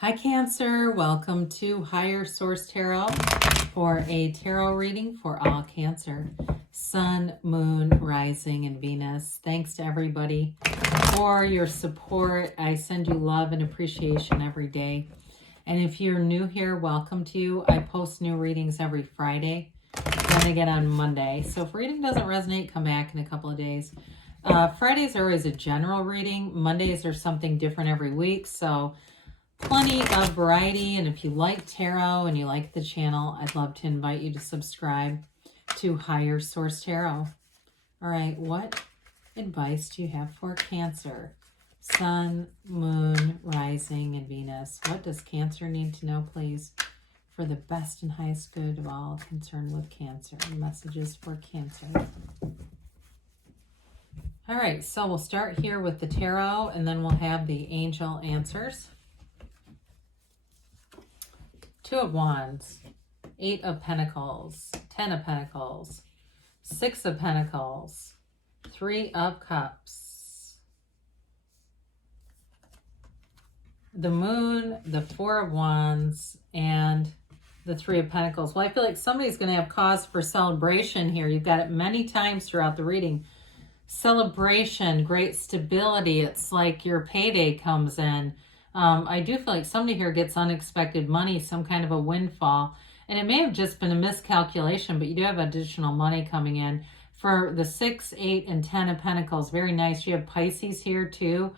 Hi Cancer, welcome to Higher Source Tarot for a tarot reading for all Cancer, Sun, Moon, Rising, and Venus. Thanks to everybody for your support. I send you love and appreciation every day. And if you're new here, welcome to you. I post new readings every Friday, then again on Monday. So if reading doesn't resonate, come back in a couple of days. Fridays are always a general reading. Mondays are something different every week. So plenty of variety, and if you like tarot and you like the channel, I'd love to invite you to subscribe to Higher Source Tarot. All right, what advice do you have for Cancer? Sun, Moon, Rising, and Venus. What does Cancer need to know, please, for the best and highest good of all concerned with Cancer? Messages for Cancer. All right, so we'll start here with the tarot, and then we'll have the angel answers. Two of Wands, Eight of Pentacles, Ten of Pentacles, Six of Pentacles, Three of Cups, the Moon, the Four of Wands, and the Three of Pentacles. Well, I feel like somebody's going to have cause for celebration here. You've got it many times throughout the reading. Celebration, great stability. It's like your payday comes in. I do feel like somebody here gets unexpected money, some kind of a windfall. And it may have just been a miscalculation, but you do have additional money coming in. For the 6, 8, and 10 of Pentacles, very nice. You have Pisces here too.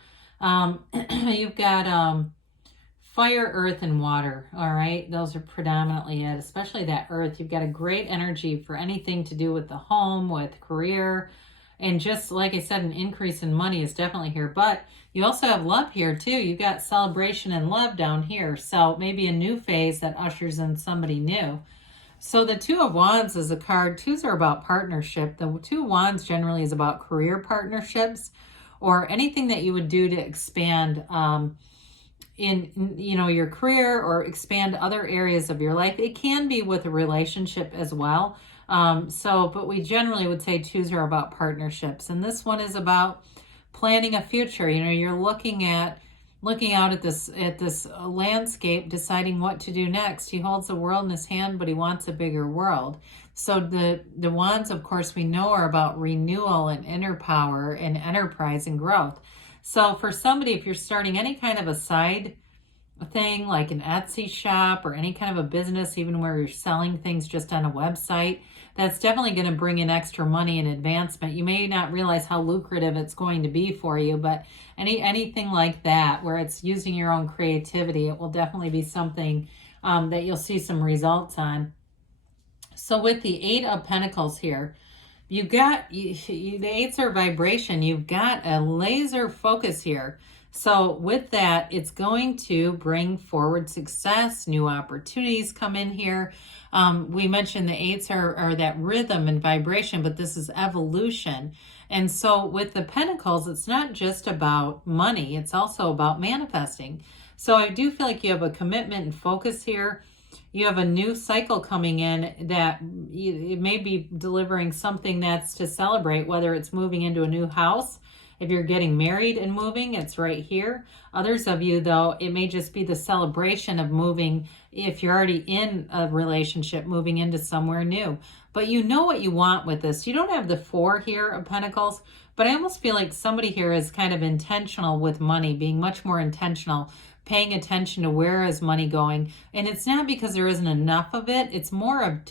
You've got fire, earth, and water. All right, those are predominantly it, especially that earth. You've got a great energy for anything to do with the home, with career. And just like I said, an increase in money is definitely here. But you also have love here too. You've got celebration and love down here. So maybe a new phase that ushers in somebody new. So the Two of Wands is a card. Twos are about partnership. The Two of Wands generally is about career partnerships or anything that you would do to expand in your career or expand other areas of your life. It can be with a relationship as well. But we generally would say twos are about partnerships. And this one is about planning a future. You're looking out at this landscape, deciding what to do next. He holds the world in his hand, but he wants a bigger world. So the wands, of course, we know are about renewal and inner power and enterprise and growth. So for somebody, if you're starting any kind of a side thing like an Etsy shop or any kind of a business, even where you're selling things just on a website, that's definitely going to bring in extra money and advancement. You may not realize how lucrative it's going to be for you, but anything like that where it's using your own creativity, it will definitely be something that you'll see some results on. So with the Eight of Pentacles here, you've got the eights are vibration. You've got a laser focus here. So with that, it's going to bring forward success, new opportunities come in here. We mentioned the eights are that rhythm and vibration, but this is evolution. And so with the Pentacles, it's not just about money, it's also about manifesting. So I do feel like you have a commitment and focus here. You have a new cycle coming in that it may be delivering something that's to celebrate, whether it's moving into a new house. If you're getting married and moving, it's right here. Others of you, though, it may just be the celebration of moving. If you're already in a relationship, moving into somewhere new. But you know what you want with this. You don't have the Four here of Pentacles, but I almost feel like somebody here is kind of intentional with money, being much more intentional, paying attention to where is money going. And it's not because there isn't enough of it. It's more of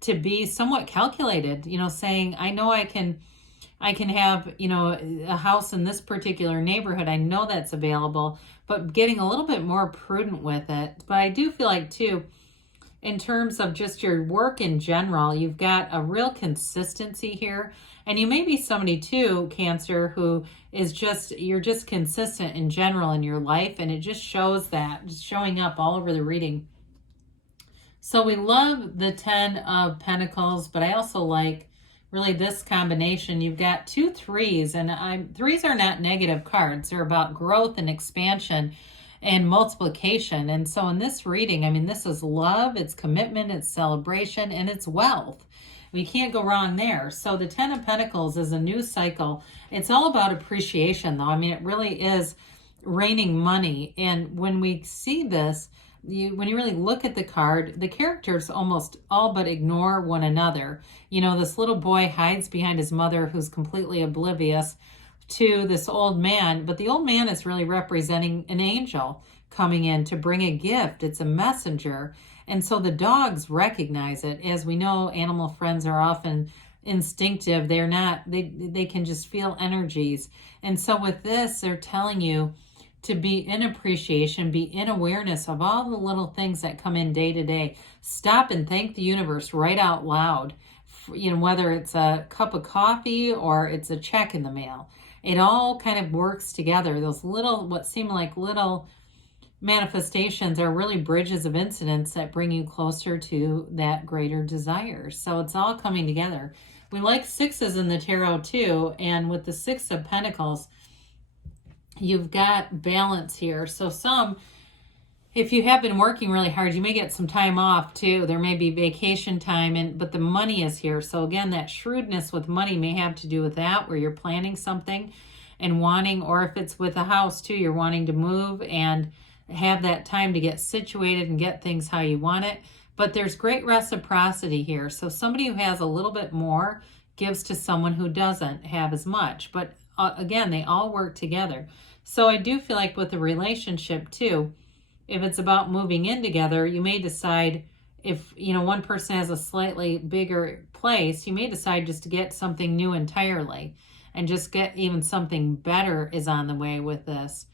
to be somewhat calculated, saying, I know I can have, a house in this particular neighborhood. I know that's available, but getting a little bit more prudent with it. But I do feel like, too, in terms of just your work in general, you've got a real consistency here. And you may be somebody, too, Cancer, who is you're just consistent in general in your life. And it just shows that, just showing up all over the reading. So we love the 10 of Pentacles, but I also like really this combination. You've got 2 threes, and threes are not negative cards. They're about growth and expansion and multiplication. And so in this reading, this is love, it's commitment, it's celebration, and it's wealth. We can't go wrong there. So the 10 of Pentacles is a new cycle. It's all about appreciation, though. It really is raining money. And when we see this, when you really look at the card, the characters almost all but ignore one another. You know, this little boy hides behind his mother, who's completely oblivious to this old man, but the old man is really representing an angel coming in to bring a gift. It's a messenger. And so the dogs recognize it. As we know, animal friends are often instinctive. They're not, they can just feel energies. And so with this, they're telling you to be in appreciation, be in awareness of all the little things that come in day to day. Stop and thank the universe right out loud. You know, whether it's a cup of coffee or it's a check in the mail, it all kind of works together. Those little, what seem like little manifestations, are really bridges of incidents that bring you closer to that greater desire. So it's all coming together. We like sixes in the tarot too, and with the Six of Pentacles, you've got balance here. So if you have been working really hard, you may get some time off too. There may be vacation time, but the money is here. So again, that shrewdness with money may have to do with that, where you're planning something and wanting, or if it's with a house too, you're wanting to move and have that time to get situated and get things how you want it. But there's great reciprocity here. So somebody who has a little bit more gives to someone who doesn't have as much. But again, they all work together. So I do feel like with a relationship too, if it's about moving in together, you may decide, if you know one person has a slightly bigger place, you may decide just to get something new entirely and just get even something better is on the way with this.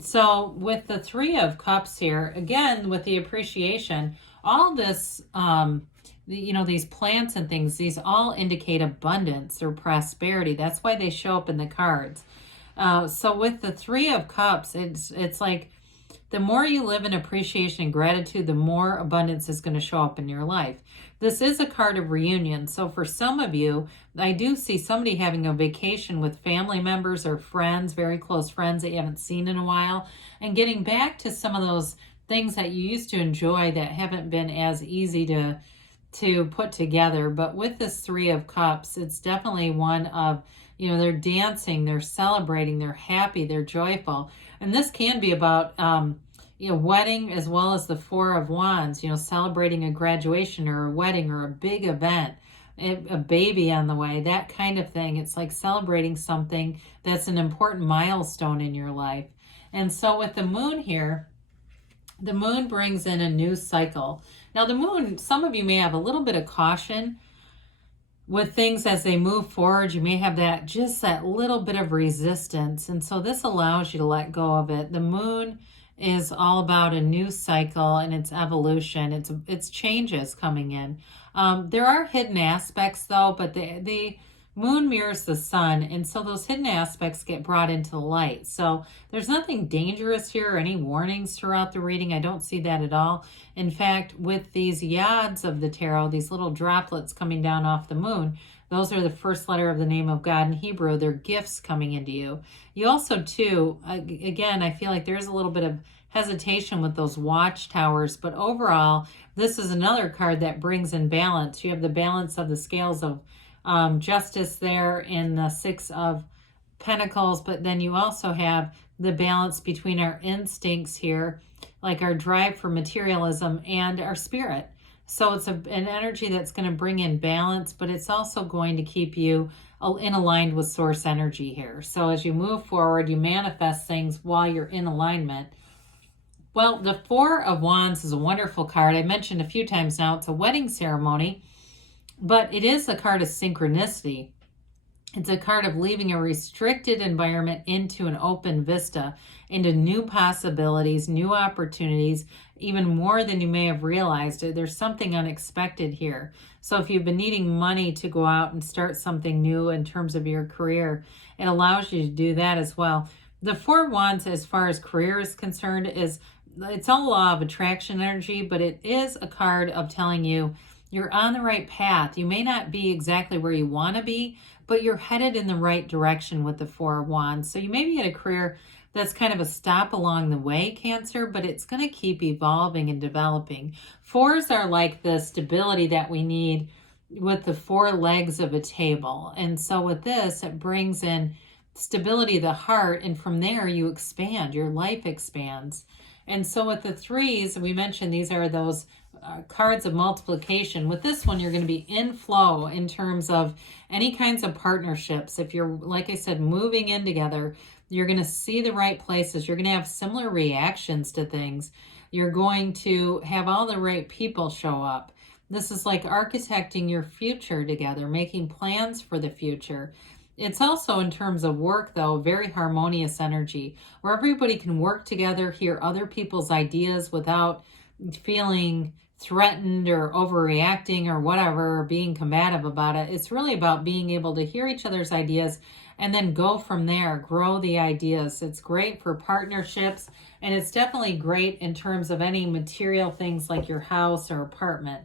So with the Three of Cups here, again, with the appreciation, all this, you know, these plants and things, these all indicate abundance or prosperity. That's why they show up in the cards. So with the Three of Cups, it's like the more you live in appreciation and gratitude, the more abundance is going to show up in your life. This is a card of reunion. So for some of you, I do see somebody having a vacation with family members or friends, very close friends that you haven't seen in a while, and getting back to some of those things that you used to enjoy that haven't been as easy to put together. But with this Three of Cups, it's definitely one of, you know, they're dancing, they're celebrating, they're happy, they're joyful. And this can be about, you know, wedding as well as the Four of Wands, you know, celebrating a graduation or a wedding or a big event, a baby on the way, that kind of thing. It's like celebrating something that's an important milestone in your life. And so with the moon here, the moon brings in a new cycle. Now the moon, some of you may have a little bit of caution with things as they move forward. You may have that, just that little bit of resistance. And so this allows you to let go of it. The moon is all about a new cycle and its evolution. It's changes coming in. There are hidden aspects though, but the moon mirrors the sun, and so those hidden aspects get brought into the light. So there's nothing dangerous here or any warnings throughout the reading. I don't see that at all. In fact, with these yads of the tarot, these little droplets coming down off the moon, those are the first letter of the name of God in Hebrew. They're gifts coming into you. You also, too, again, I feel like there's a little bit of hesitation with those watchtowers, but overall, this is another card that brings in balance. You have the balance of the scales of justice there in the Six of Pentacles, but then you also have the balance between our instincts here, like our drive for materialism, and our spirit. So it's an energy that's going to bring in balance, but it's also going to keep you in aligned with source energy here. So as you move forward, you manifest things while you're in alignment. Well, the Four of Wands is a wonderful card. I mentioned a few times now, it's a wedding ceremony, but it is a card of synchronicity. It's a card of leaving a restricted environment into an open vista, into new possibilities, new opportunities, even more than you may have realized. There's something unexpected here. So if you've been needing money to go out and start something new in terms of your career, it allows you to do that as well. The Four of Wands, as far as career is concerned, it's all law of attraction energy, but it is a card of telling you you're on the right path. You may not be exactly where you want to be, but you're headed in the right direction with the Four of Wands. So you may be in a career that's kind of a stop along the way, Cancer, but it's going to keep evolving and developing. Fours are like the stability that we need with the four legs of a table. And so with this, it brings in stability of the heart, and from there you expand, your life expands. And so with the threes, we mentioned these are those cards of multiplication. With this one, you're going to be in flow in terms of any kinds of partnerships. If you're, like I said, moving in together, you're going to see the right places. You're going to have similar reactions to things. You're going to have all the right people show up. This is like architecting your future together, making plans for the future. It's also, in terms of work, though, very harmonious energy where everybody can work together, hear other people's ideas without feeling threatened or overreacting or whatever, or being combative about it. It's really about being able to hear each other's ideas and then go from there, grow the ideas. It's great for partnerships, and it's definitely great in terms of any material things like your house or apartment.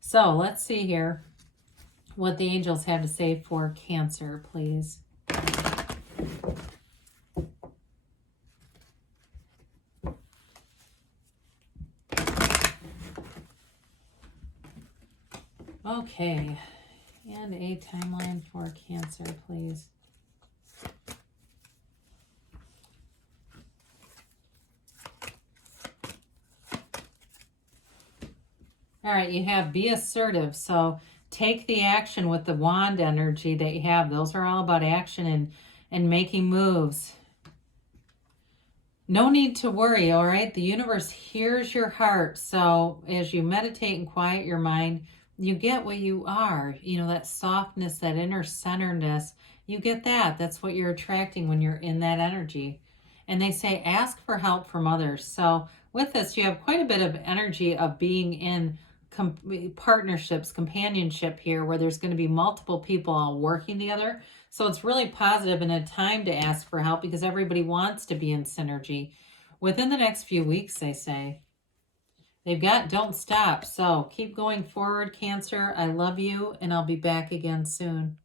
So let's see here what the angels have to say for Cancer, please. Okay, and a timeline for Cancer, please. All right, you have be assertive. So take the action with the wand energy that you have. Those are all about action and making moves. No need to worry, all right? The universe hears your heart. So as you meditate and quiet your mind, you get what you are. You know, that softness, that inner centeredness, you get that. That's what you're attracting when you're in that energy. And they say ask for help from others. So with this, you have quite a bit of energy of being in partnerships, companionship here, where there's going to be multiple people all working together. So it's really positive and a time to ask for help because everybody wants to be in synergy. Within the next few weeks, they say. They've got don't stop. So keep going forward, Cancer. I love you, and I'll be back again soon.